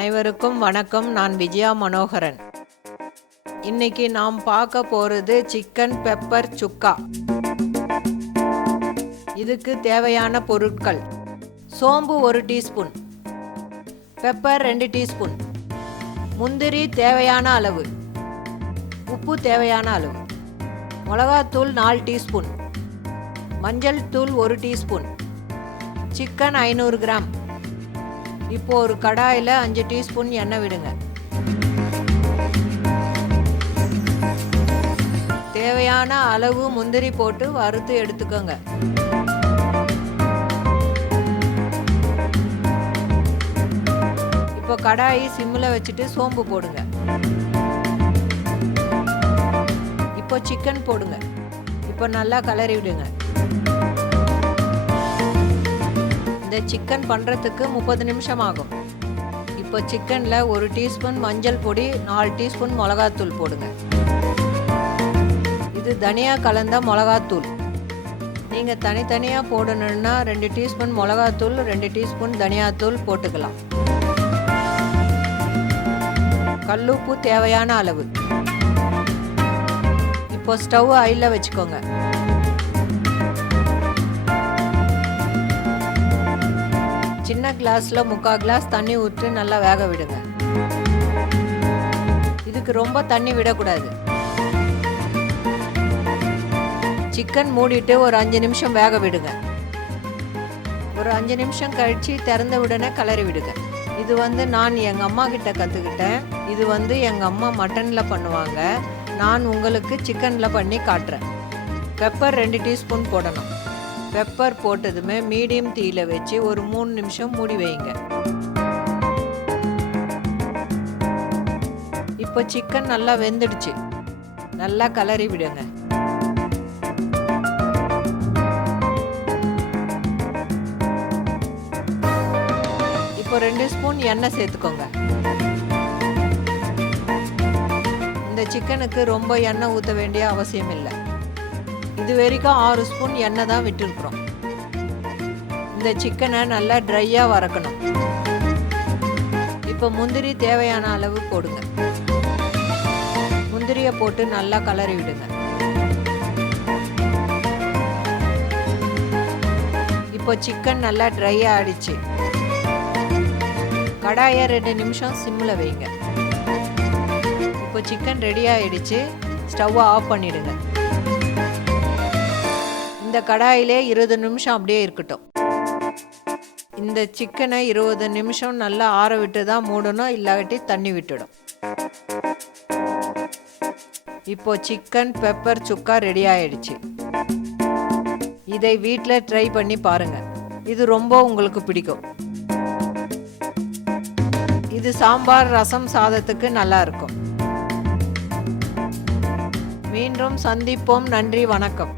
அனைவருக்கும் வணக்கம். நான் விஜயா மனோகரன். இன்னைக்கு நாம் பார்க்க போகிறது சிக்கன் பெப்பர் சுக்கா. இதுக்கு தேவையான பொருட்கள்: சோம்பு 1 டீஸ்பூன், பெப்பர் 2 டீஸ்பூன், முந்திரி தேவையான அளவு, உப்பு தேவையான அளவு, மிளகாத்தூள் 4 டீஸ்பூன், மஞ்சள் தூள் 1 டீஸ்பூன், சிக்கன் 500 கிராம். இப்போ ஒரு கடாயில் 5 டீஸ்பூன் எண்ணெய் விடுங்க. தேவையான அளவு முந்திரி போட்டு வறுத்து எடுத்துக்கோங்க. இப்போ கடாயி சிம்மில் வச்சுட்டு சோம்பு போடுங்க. இப்போ சிக்கன் போடுங்க. இப்போ நல்லா கலரி விடுங்க. இந்த சிக்கன் பண்ணுறதுக்கு 30 நிமிஷம் ஆகும். இப்போ சிக்கனில் 1 டீஸ்பூன் மஞ்சள் பொடி, 4 டீஸ்பூன் மிளகாத்தூள் போடுங்க. இது தனியா கலந்த மிளகாத்தூள். நீங்கள் தனித்தனியாக போடணுன்னா 2 டீஸ்பூன் மிளகாத்தூள், 2 டீஸ்பூன் தனியாத்தூள் போட்டுக்கலாம். கல்லுப்பு தேவையான அளவு. இப்போ ஸ்டவ் ஹையில் வச்சுக்கோங்க. சின்ன கிளாஸில் 3/4 கிளாஸ் தண்ணி ஊற்றி நல்லா வேக விடுங்க. இதுக்கு ரொம்ப தண்ணி விடக்கூடாது. சிக்கன் மூடிட்டு ஒரு 5 நிமிஷம் வேக விடுங்க. ஒரு 5 நிமிஷம் கழித்து திறந்த உடனே கலரி விடுங்க. இது நான் எங்கள் அம்மா கிட்ட கற்றுக்கிட்டேன். இது எங்கள் அம்மா மட்டனில் பண்ணுவாங்க. நான் உங்களுக்கு சிக்கனில் பண்ணி காட்டுறேன். பெப்பர் 2 டீஸ்பூன் போடணும். பெப்பர் போட்டதுமே மீடியம் தீயில் வச்சு ஒரு 3 நிமிஷம் மூடி வைங்க. இப்போ சிக்கன் நல்லா வெந்துடுச்சு. நல்லா கலரி விடுங்க. இப்போ 2 ஸ்பூன் எண்ணெய் சேர்த்துக்கோங்க. இந்த சிக்கனுக்கு ரொம்ப எண்ணெய் ஊற்ற வேண்டிய அவசியம் இல்லை. இது வரைக்கும் 6 ஸ்பூன் எண்ணெய் தான் விட்டுருக்குறோம். இந்த சிக்கனை நல்லா ட்ரையாக வறுக்கணும். இப்போ முந்திரி தேவையான அளவு போடுங்க. முந்திரியை போட்டு நல்லா கலரி விடுங்க. இப்போ சிக்கன் நல்லா ட்ரையாக ஆயிடுச்சு. கடாயை 2 நிமிஷம் சிம்மில் வைங்க. இப்போ சிக்கன் ரெடி ஆகிடுச்சு. ஸ்டவ்வை ஆஃப் பண்ணிடுங்க. இந்த கடாயிலே 20 நிமிஷம் அப்படியே இருக்கட்டும். இந்த சிக்கனை 20 நிமிஷம் நல்லா ஆற விட்டு தான் மூடணும், இல்லாட்டி தண்ணி விட்டுடும். இப்போ சிக்கன் பெப்பர் சுக்கா ரெடி ஆயிடுச்சு. இதை வீட்டில் ட்ரை பண்ணி பாருங்க. இது ரொம்ப உங்களுக்கு பிடிக்கும். இது சாம்பார், ரசம், சாதத்துக்கு நல்லா இருக்கும். மீண்டும் சந்திப்போம். நன்றி, வணக்கம்.